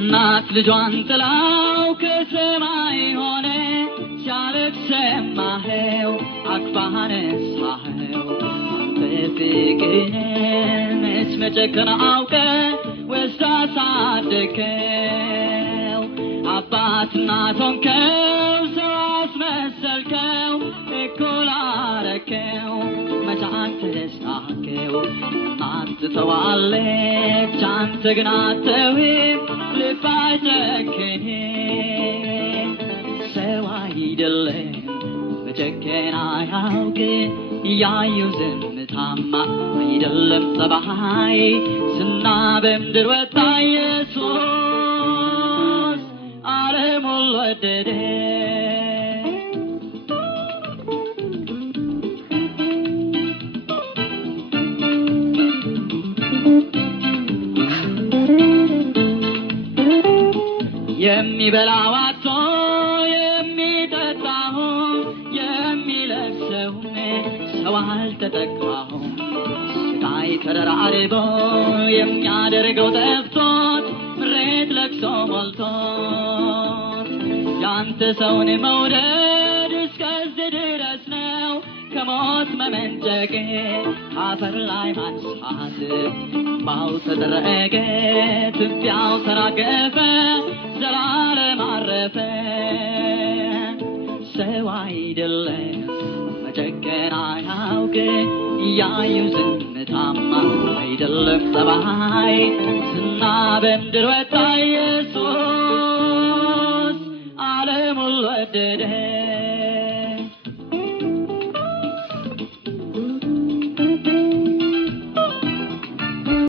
እናት ልጇን ጥላው ከሰማይ ሆነ ሲያለቅስ ሰማኸው አቅፋህ አነሳኸው በፍቅር መች መጨከን አውቀህ ወስደህ አሳደግከው አባት እናት ሆንከው ሰው አስመሰልከው እኩል አረከው መች አንተ ሳቅከው እናት ትተዋለች አንተ ግን አትተውም ልብ አይጨክንም ሰው አይደለም መጨከን አያውቅም ያዩ ዝምታማ አይደለም ጠባይ ዝና በምድር ወጣ ኢየሱስ ዓለሙን ወደደ የሚበላው አጥቶ የሚጠጣው የሚለብሰው ሰው አልተጠቃው ስታይ ተደራርቦ የሚያደርገው ጠፍቶት ምሬት ለቅሶ ሞልቶት ያንተ ሰውን መውደድ እስከዚህ ድረስ ነው ከሞት መመንጨቅ አፈር ላይ ማንሳት ባው ተደረገ ትቢያው ተራገፈ ዘላለም አረፈ ሰው አይደለም መጨከን አያውቅም ያዩ ዝምታማ አይደለም ጠባይ ዝና በምድር ወጣ ኢየሱስ ዓለሙን ወደደ